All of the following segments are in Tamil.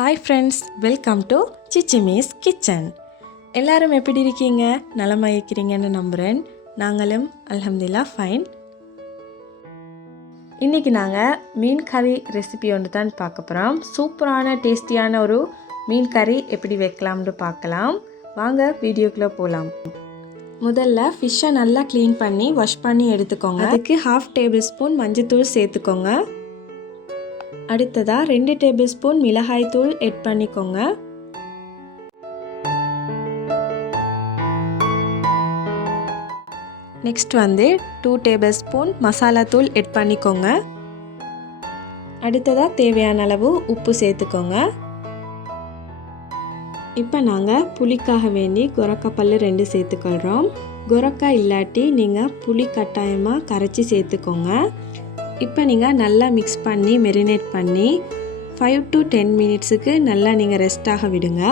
ஹாய் ஃப்ரெண்ட்ஸ், வெல்கம் டு சிச்சிமிஸ் கிச்சன். எல்லாரும் எப்படி இருக்கீங்க? நலமாக இருக்கிறீங்கன்னு நம்புகிறேன். நாங்களும் அல்ஹம்துலில்லாஹ் ஃபைன். இன்றைக்கி நாங்கள் மீன் கறி ரெசிபி ஒன்று தான் பார்க்க போகிறோம். சூப்பரான டேஸ்டியான ஒரு மீன் கறி எப்படி வைக்கலாம்னு பார்க்கலாம். வாங்க வீடியோக்குள்ளே போகலாம். முதல்ல ஃபிஷ்ஷை நல்லா க்ளீன் பண்ணி வாஷ் பண்ணி எடுத்துக்கோங்க. அதுக்கு 1/2 டேபிள் ஸ்பூன் மஞ்சள்தூள் சேர்த்துக்கோங்க. அடுத்ததாக 2 டேபிள் ஸ்பூன் மிளகாய் தூள் ஆட் பண்ணிக்கோங்க. நெக்ஸ்ட் 2 டேபிள் ஸ்பூன் மசாலா தூள் ஆட் பண்ணிக்கோங்க. அடுத்ததாக தேவையான அளவு உப்பு சேர்த்துக்கோங்க. இப்போ நாங்கள் புளிக்காக வேண்டி கொரக்காய் 2 சேர்த்துக்கொள்கிறோம். கொரக்காய் இல்லாட்டி நீங்கள் புளி கட்டாயமாக கரைச்சி சேர்த்துக்கோங்க. இப்போ நீங்கள் நல்லா மிக்ஸ் பண்ணி மெரினேட் பண்ணி 5 to 10 மினிட்ஸுக்கு நல்லா நீங்கள் ரெஸ்ட்டாக விடுங்க.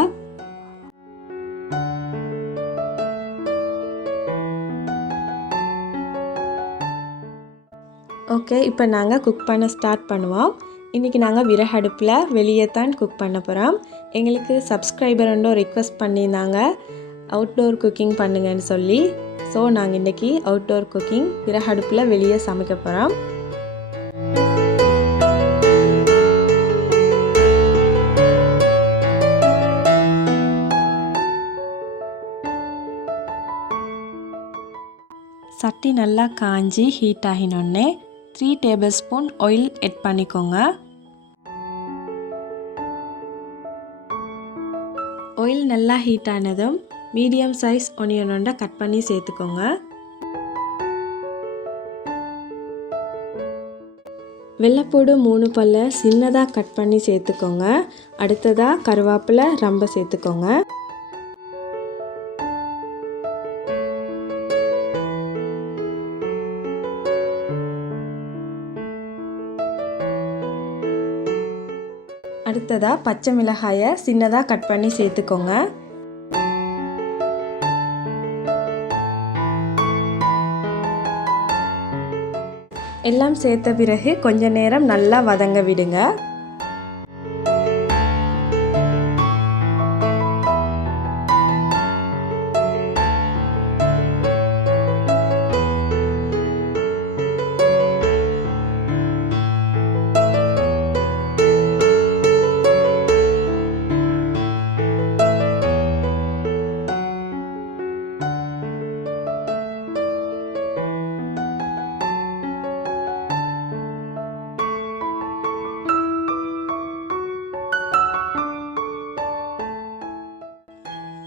ஓகே, இப்போ நாங்கள் குக் பண்ண ஸ்டார்ட் பண்ணுவோம். இன்றைக்கி நாங்கள் விறகடுப்பில் வெளியே தான் குக் பண்ண போகிறோம். எங்களுக்கு சப்ஸ்கிரைபர் ரிக்வெஸ்ட் பண்ணியிருந்தாங்க அவுட்டோர் குக்கிங் பண்ணுங்கன்னு சொல்லி. ஸோ நாங்கள் இன்றைக்கி அவுட்டோர் குக்கிங் விறகடுப்பில் வெளியே சமைக்க போகிறோம். சட்டி நல்லா காஞ்சி ஹீட் ஆகினோடனே 3 டேபிள் ஸ்பூன் ஆயில் ஆட் பண்ணிக்கோங்க. ஆயில் நல்லா ஹீட் ஆனதும் மீடியம் சைஸ் ஒனியனோட கட் பண்ணி சேர்த்துக்கோங்க. வெள்ளைப்பூடு 3 பல்ல சின்னதாக கட் பண்ணி சேர்த்துக்கோங்க. அடுத்ததாக கருவேப்பிலை ரொம்ப சேர்த்துக்கோங்க. அடுத்ததாக பச்சை மிளகாயை சின்னதாக கட் பண்ணி சேர்த்துக்கோங்க. எல்லாம் சேர்த்த பிறகு கொஞ்ச நேரம் நல்லா வதங்க விடுங்க.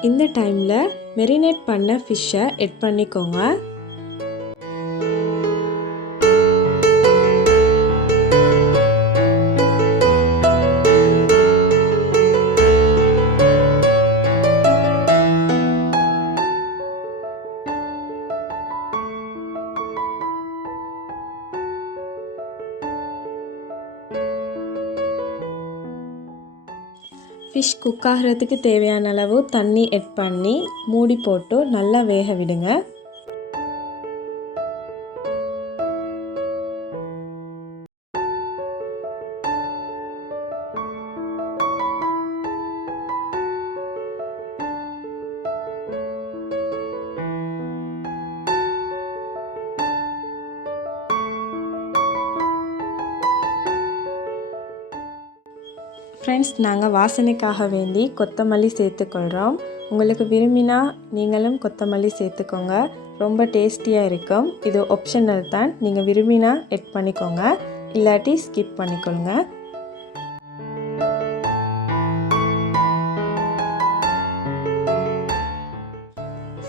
இந்த டைமில் மெரினேட் பண்ண ஃபிஷ்ஷை ஆட் பண்ணிக்கோங்க. ஃபிஷ் குக் ஆகிறதுக்கு தேவையான அளவு தண்ணி ஆட் பண்ணி மூடி போட்டு நல்லா வேக விடுங்க. ஃப்ரெண்ட்ஸ், நாங்கள் வாசனைக்காக வேண்டி கொத்தமல்லி சேர்த்துக்கொள்கிறோம். உங்களுக்கு விரும்பினா நீங்களும் கொத்தமல்லி சேர்த்துக்கோங்க. ரொம்ப டேஸ்டியாக இருக்கும். இது ஆப்ஷனல் தான். நீங்கள் விரும்பினா ஆட் பண்ணிக்கோங்க, இல்லாட்டி ஸ்கிப் பண்ணிக்கோங்க.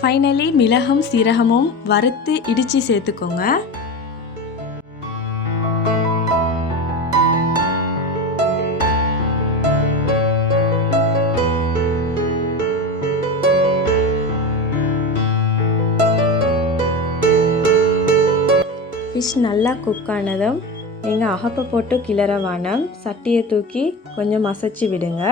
ஃபைனலி மிளகும் சீரகமும் வறுத்து இடித்து சேர்த்துக்கோங்க. ஃபிஷ் நல்லா குக் ஆனதும் நீங்கள் அகப்பை போட்டு கிளற வேணாம். சட்டியை தூக்கி கொஞ்சம் மசைச்சி விடுங்க.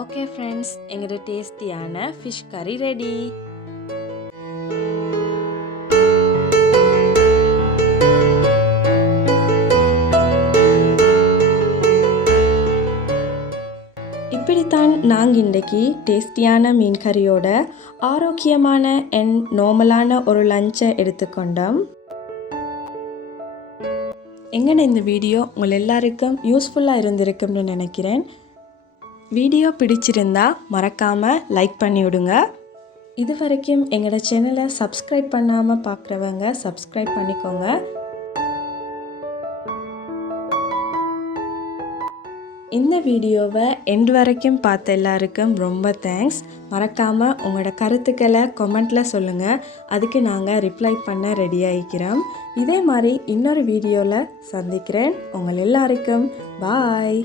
ஓகே ஃப்ரெண்ட்ஸ், ஃப்ரெண்ட்ஸ், எங்களோட டேஸ்டியான ஃபிஷ் கறி ரெடி. இப்படித்தான் நாங்கள் இன்றைக்கி டேஸ்டியான மீன் கறியோட ஆரோக்கியமான அண்ட் நார்மலான ஒரு லஞ்சை எடுத்துக்கொண்டோம். எங்கன இந்த வீடியோ உங்கள் எல்லாருக்கும் யூஸ்ஃபுல்லாக இருந்திருக்கும்னு நினைக்கிறேன். வீடியோ பிடிச்சிருந்தா மறக்காமல் லைக் பண்ணி விடுங்க. இது வரைக்கும் எங்களோட சேனலை சப்ஸ்கிரைப் பண்ணாமல் பார்க்குறவங்க சப்ஸ்கிரைப் பண்ணிக்கோங்க. இந்த வீடியோவை எண்ட் வரைக்கும் பார்த்த எல்லாருக்கும் ரொம்ப தேங்க்ஸ். மறக்காமல் உங்களோட கருத்துக்களை கமெண்ட்டில் சொல்லுங்கள். அதுக்கு நாங்கள் ரிப்ளை பண்ண ரெடி ஆகிக்கிறோம். இதே மாதிரி இன்னொரு வீடியோவில் சந்திக்கிறேன். உங்கள் எல்லாருக்கும் பாய்.